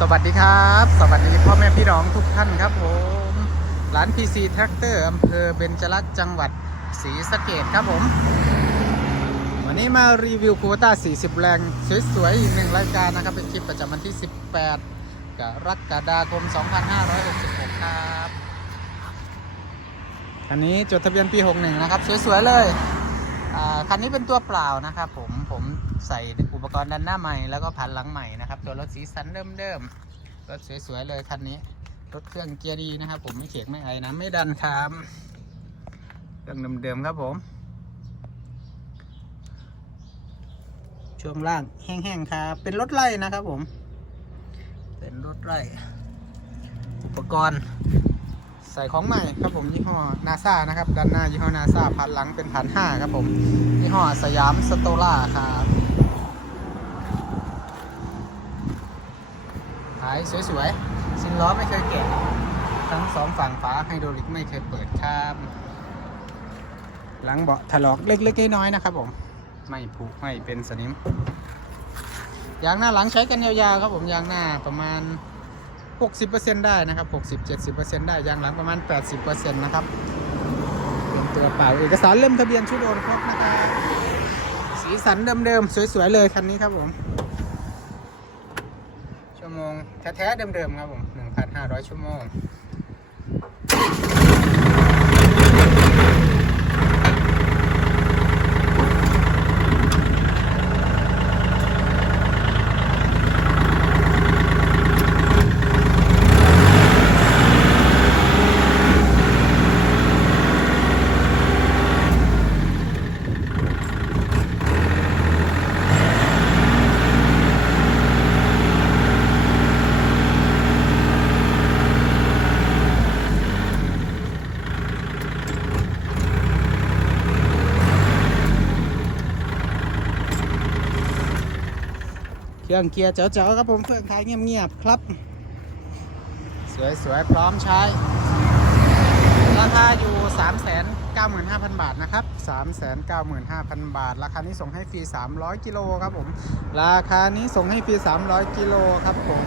สวัสดีครับ สวัสดีพ่อแม่พี่น้องทุกท่านครับผมร้าน PC Tractor อำเภอเบญจรักษ์จังหวัดศรีสะเกดครับผม วันนี้มารีวิวคูต้า 40 แรง สวยๆอีกหนึ่งรายการนะครับ เป็นคลิปประจำวันที่ 18กรกฎาคม 2566 ครับอันนี้จดทะเบียนปี 61 นะครับ สวยๆเลยอ่าคันนี้เป็นตัวเปล่านะครับผมผม ใส่อุปกรณ์ด้านหน้าใหม่แล้วก็พันหลังใหม่นะครับ ตัวรถสีสันเดิมๆรถสวยๆเลยคันนี้ รถเครื่องเกียร์ดีนะครับ ผมไม่เขกไม่ไอนะไม่ดันครับเครื่องเดิมๆครับผม ช่วงล่างแห้งๆครับ เป็นรถไล่นะครับผม เป็นรถไล่อุปกรณ์ใส่ของใหม่ครับผมยี่ห้อนาซานะครับด้านหน้ายี่ห้อนาซาพันหลังเป็นพันห้าครับผมยี่ห้อสยามสโตล่าครับท้ายสวยๆซินล้อไม่เคยแกะทั้งสองฝั่งฝาไฮดรอลิกไม่เคยเปิดครับหลังเบาะถลอกเล็กๆน้อยๆนะครับผมไม่ผุไม่เป็นสนิมยางหน้าหลังใช้กันยาวๆครับผมยางหน้าประมาณ 60%ได้นะครับ 60-70%ได้ยางหลังประมาณ 80%นะครับเป็นตัวเปล่าเอกสารเล่มทะเบียนชุดโอนครบนะครับสีสันเดิมๆสวยๆเลยคันนี้ครับผม โมงแท้ๆเดิมๆครับผม 1,500 ชั่วโมง เครื่องเกียร์เจ๋อๆครับผมเฟื่องท้ายเงียบๆครับ สวยๆพร้อมใช้ราคาอยู่ 395,000 บาทนะครับ 395,000 บาท ราคานี้ส่งให้ฟรี 300 กิโลครับผม ราคานี้ส่งให้ฟรี 300 กิโลครับผม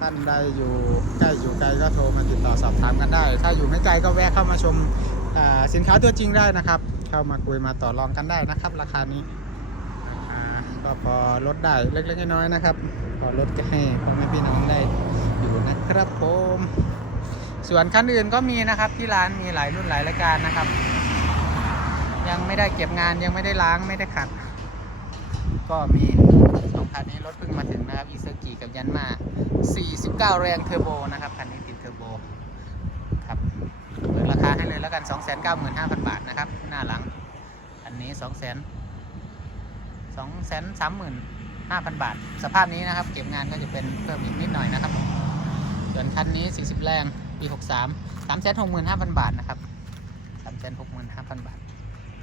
ท่านใดอยู่ใกล้อยู่ไกลก็โทรมาติดต่อสอบถามกันได้ ถ้าอยู่ไม่ไกลก็แวะเข้ามาชมสินค้าตัวจริงได้นะครับ เข้ามาคุยมาต่อรองกันได้นะครับ ราคานี้ ก็พอลดได้เล็กๆน้อยๆนะครับ พอลดให้พ่อแม่พี่น้องได้อยู่นะครับผมส่วนคันอื่นก็มีนะครับที่ร้านมีหลายรุ่นหลายรายการนะครับ ยังไม่ได้เก็บงานยังไม่ได้ล้างไม่ได้ขัด ก็มีสองคันนี้รถเพิ่งมาถึงนะครับอีเซอร์กิกับยันมา 49 แรงเทอร์โบนะครับคันนี้ติดเทอร์โบครับเปิดราคาให้เลยแล้วกัน 295,000 บาทนะครับ หน้าหลังอันนี้ 2 0 0 0 0 สองแสนสามหมื่นห้าพันบาท สภาพนี้นะครับ เก็บงานก็จะเป็นเพิ่มอีกนิดหน่อยนะครับส่วนคันนี้ 40 แรงปี63 3แสนหกหมื่นห้าพันบาทนะครับ3แสนหกหมื่นห้าพันบาท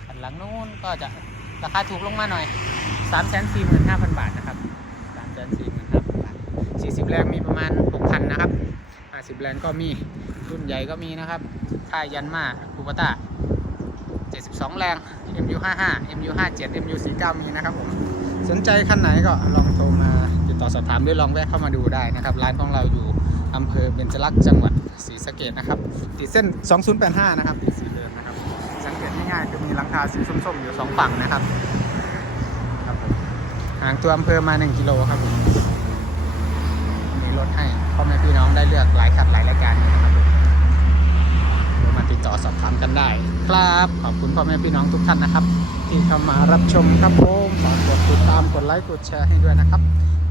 คันหลังนู้นก็จะราคาถูกลงมาหน่อย3แสนสี่หมื่นห้าพันบาทนะครับ3แสนสี่หมื่นห้าพันบาท 40 แรงมีประมาณ6คันนะครับ 50 แรงก็มีรุ่นใหญ่ก็มีนะครับค่ายยันมาคูปต้า 72 แรง MU55 MU57 MU49 มีนะครับผม สนใจคันไหนก็ลองโทรมาติดต่อสอบถามด้วยลองแวะเข้ามาดูได้นะครับ ร้านของเราอยู่อำเภอเบญจรักษณ์จังหวัดศรีสะเกดนะครับ ติดเส้น 2085 นะครับติดสีเดิมนะครับ สังเกตง่ายๆคือมีหลังคาสีส้มๆอยู่สองฝั่งนะครับครับผมห่างตัวอำเภอมา 1 กิโลครับผมมีรถให้พ่อแม่พี่น้องได้เลือกหลายคันหลายรายการนะครับผม โทรมาติดต่อ สอบถามกันได้ ครับขอบคุณพ่อแม่พี่น้องทุกท่านนะครับ ที่เข้ามารับชมครับผมฝากกดติดตามกดไลค์กดแชร์ให้ด้วยนะครับ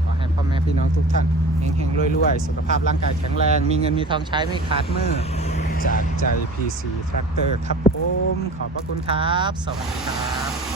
ขอให้พ่อแม่พี่น้องทุกท่านเฮงๆรวยๆสุขภาพร่างกายแข็งแรง มีเงินมีทองใช้ไม่ขาดมือจากใจ PC Tractor ครับผมขอบพระคุณครับ สวัสดีครับ